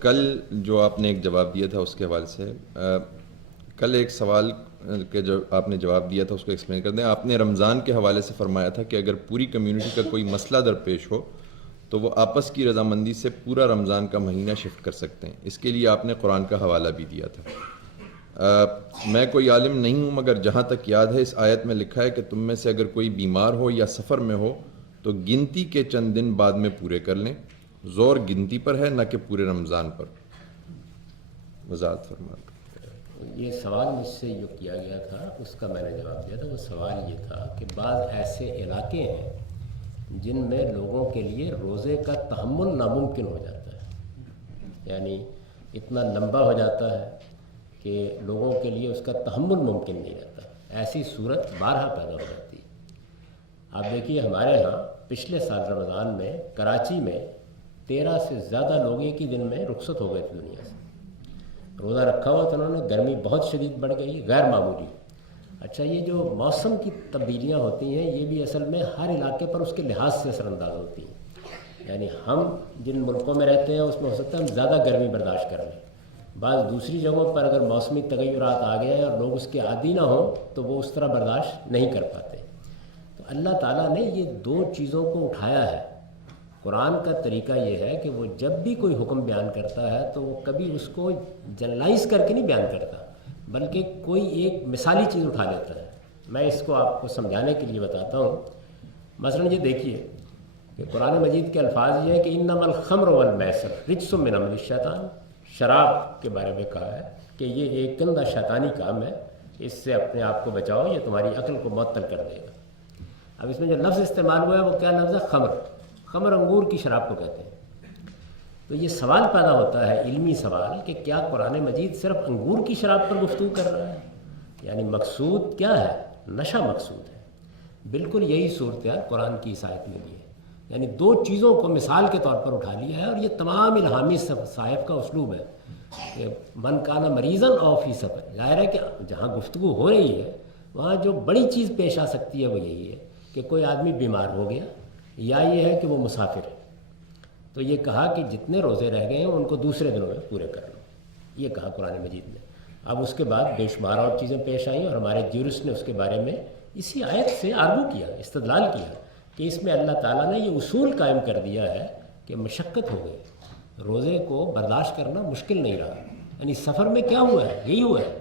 کل جو آپ نے ایک جواب دیا تھا اس کے حوالے سے، کل ایک سوال کے جو آپ نے جواب دیا تھا اس کو ایکسپلین کر دیں. آپ نے رمضان کے حوالے سے فرمایا تھا کہ اگر پوری کمیونٹی کا کوئی مسئلہ درپیش ہو تو وہ آپس کی رضامندی سے پورا رمضان کا مہینہ شفٹ کر سکتے ہیں. اس کے لیے آپ نے قرآن کا حوالہ بھی دیا تھا. میں کوئی عالم نہیں ہوں مگر جہاں تک یاد ہے اس آیت میں لکھا ہے کہ تم میں سے اگر کوئی بیمار ہو یا سفر میں ہو تو گنتی کے چند دن بعد میں پورے کر لیں. زور گنتی پر ہے نہ کہ پورے رمضان پر. وضاحت فرما. یہ سوال مجھ سے جو کیا گیا تھا اس کا میں نے جواب دیا تھا. وہ سوال یہ تھا کہ بعض ایسے علاقے ہیں جن میں لوگوں کے لیے روزے کا تحمل ناممکن ہو جاتا ہے، یعنی اتنا لمبا ہو جاتا ہے کہ لوگوں کے لیے اس کا تحمل ممکن نہیں رہتا. ایسی صورت بارہا پیدا ہو جاتی ہے. آپ دیکھیے ہمارے ہاں پچھلے سال رمضان میں کراچی میں 13 سے زیادہ لوگ ایک ہی دن میں رخصت ہو گئے تھے دنیا سے. روزہ رکھا ہوا تھا انہوں نے، گرمی بہت شدید بڑھ گئی، غیر معمولی. اچھا، یہ جو موسم کی تبدیلیاں ہوتی ہیں یہ بھی اصل میں ہر علاقے پر اس کے لحاظ سے اثر انداز ہوتی ہیں. یعنی ہم جن ملکوں میں رہتے ہیں اس میں ہو سکتا ہے ہم زیادہ گرمی برداشت کر لیں. بعض دوسری جگہوں پر اگر موسمی تغیرات آ گئے ہیں اور لوگ اس کے عادی نہ ہوں تو وہ اس طرح برداشت نہیں کر پاتے. تو اللہ تعالیٰ نے یہ دو چیزوں کو اٹھایا ہے. قرآن کا طریقہ یہ ہے کہ وہ جب بھی کوئی حکم بیان کرتا ہے تو وہ کبھی اس کو جنرلائز کر کے نہیں بیان کرتا بلکہ کوئی ایک مثالی چیز اٹھا لیتا ہے. میں اس کو آپ کو سمجھانے کے لیے بتاتا ہوں. مثلا یہ دیکھیے کہ قرآن مجید کے الفاظ یہ ہے کہ انما الخمر والمیسر رجس من عمل الشیطان. شراب کے بارے میں کہا ہے کہ یہ ایک گندا شیطانی کام ہے، اس سے اپنے آپ کو بچاؤ، یہ تمہاری عقل کو معطل کر دے گا. اب اس میں جو لفظ استعمال ہوا ہے وہ کیا لفظ ہے؟ خمر. خمر انگور کی شراب کو کہتے ہیں. تو یہ سوال پیدا ہوتا ہے، علمی سوال، کہ کیا قرآن مجید صرف انگور کی شراب پر گفتگو کر رہا ہے؟ یعنی مقصود کیا ہے؟ نشہ مقصود ہے. بالکل یہی صورتحال قرآن کی اس آیت میں بھی ہے. یعنی دو چیزوں کو مثال کے طور پر اٹھا لیا ہے اور یہ تمام الہامی صاحب کا اسلوب ہے کہ من کانا مریضاً او فی سفر. ظاہر ہے کہ جہاں گفتگو ہو رہی ہے وہاں جو بڑی چیز پیش آ سکتی ہے وہ یہی ہے کہ کوئی آدمی بیمار ہو گیا یا یہ ہے کہ وہ مسافر ہے. تو یہ کہا کہ جتنے روزے رہ گئے ہیں ان کو دوسرے دنوں میں پورے کر لو، یہ کہا قرآن مجید نے. اب اس کے بعد بے شمار اور چیزیں پیش آئیں اور ہمارے جیورسٹ نے اس کے بارے میں اسی آیت سے آرگو کیا، استدلال کیا کہ اس میں اللہ تعالیٰ نے یہ اصول قائم کر دیا ہے کہ مشقت ہو گئی، روزے کو برداشت کرنا مشکل نہیں رہا. یعنی سفر میں کیا ہوا ہے؟ یہی ہوا ہے.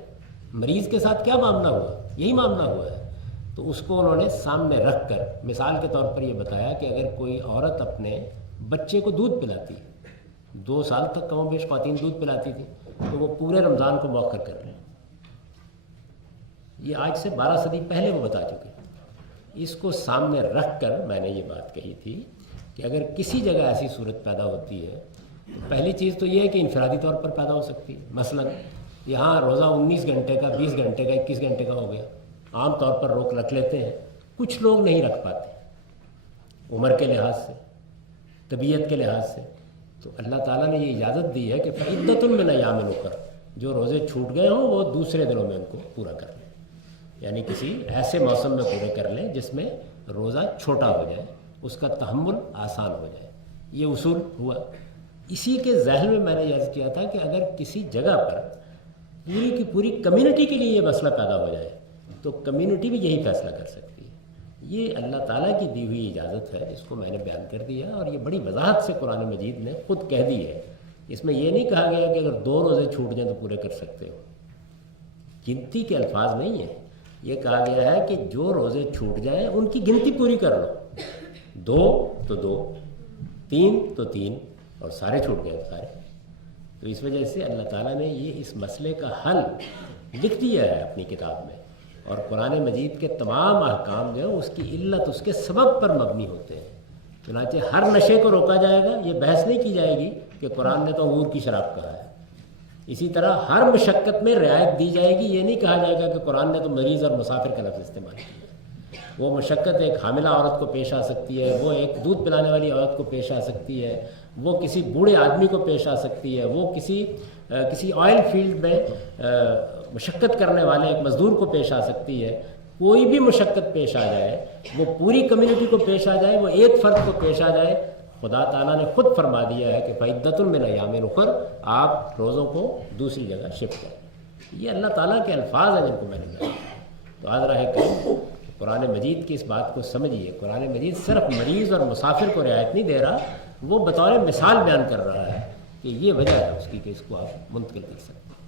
مریض کے ساتھ کیا معاملہ ہوا؟ یہی معاملہ ہوا ہے. تو اس کو انہوں نے سامنے رکھ کر مثال کے طور پر یہ بتایا کہ اگر کوئی عورت اپنے بچے کو دودھ پلاتی، 2 سال تک کم و بیش خواتین دودھ پلاتی تھی، تو وہ پورے رمضان کو مؤخر کر رہے ہیں. یہ آج سے 12 صدی پہلے وہ بتا چکے. اس کو سامنے رکھ کر میں نے یہ بات کہی تھی کہ اگر کسی جگہ ایسی صورت پیدا ہوتی ہے تو پہلی چیز تو یہ ہے کہ انفرادی طور پر پیدا ہو سکتی ہے. مثلا یہاں روزہ 19 گھنٹے کا، 20 گھنٹے کا، 21 گھنٹے کا ہو گیا، عام طور پر روک رکھ لیتے ہیں. کچھ لوگ نہیں رکھ پاتے عمر کے لحاظ سے، طبیعت کے لحاظ سے. تو اللہ تعالیٰ نے یہ اجازت دی ہے کہ فعدۃ من ایام اخر، جو روزے چھوٹ گئے ہوں وہ دوسرے دنوں میں ان کو پورا کر لیں. یعنی کسی ایسے موسم میں پورے کر لیں جس میں روزہ چھوٹا ہو جائے، اس کا تحمل آسان ہو جائے. یہ اصول ہوا. اسی کے ذہن میں نے عرض کیا تھا کہ اگر کسی جگہ پر پوری کی پوری کمیونٹی کے لیے یہ مسئلہ پیدا ہو جائے تو کمیونٹی بھی یہی فیصلہ کر سکتی ہے. یہ اللہ تعالیٰ کی دی ہوئی اجازت ہے، اس کو میں نے بیان کر دیا اور یہ بڑی وضاحت سے قرآن مجید نے خود کہہ دی ہے. اس میں یہ نہیں کہا گیا کہ اگر 2 روزے چھوٹ جائیں تو پورے کر سکتے ہو. گنتی کے الفاظ نہیں ہیں. یہ کہا گیا ہے کہ جو روزے چھوٹ جائیں ان کی گنتی پوری کر لو. 2 تو 2، 3 تو 3، اور سارے چھوٹ گئے سارے. تو اس وجہ سے اللہ تعالیٰ نے یہ اس مسئلے کا حل لکھ دیا ہے اپنی کتاب میں. اور قرآن مجید کے تمام احکام جو ہے اس کی علت اس کے سبب پر مبنی ہوتے ہیں. چنانچہ ہر نشے کو روکا جائے گا، یہ بحث نہیں کی جائے گی کہ قرآن نے تو انگور کی شراب کہا ہے. اسی طرح ہر مشقت میں رعایت دی جائے گی، یہ نہیں کہا جائے گا کہ قرآن نے تو مریض اور مسافر کا لفظ استعمال کیا. وہ مشقت ایک حاملہ عورت کو پیش آ سکتی ہے، وہ ایک دودھ پلانے والی عورت کو پیش آ سکتی ہے، وہ کسی بوڑھے آدمی کو پیش آ سکتی ہے، وہ کسی آئل فیلڈ میں مشقت کرنے والے ایک مزدور کو پیش آ سکتی ہے. کوئی بھی مشقت پیش آ جائے، وہ پوری کمیونٹی کو پیش آ جائے، وہ ایک فرد کو پیش آ جائے، خدا تعالیٰ نے خود فرما دیا ہے کہ فعدۃ من ایام اخر، آپ روزوں کو دوسری جگہ شفٹ کریں۔ یہ اللہ تعالیٰ کے الفاظ ہیں جن کو میں نے کہا۔ تو حضرہ کریم قرآن مجید کی اس بات کو سمجھیے، قرآن مجید صرف مریض اور مسافر کو رعایت نہیں دے رہا، وہ بطور مثال بیان کر رہا ہے کہ یہ وجہ ہے اس کی کہ اس کو آپ منتقل کر سکتے ہیں۔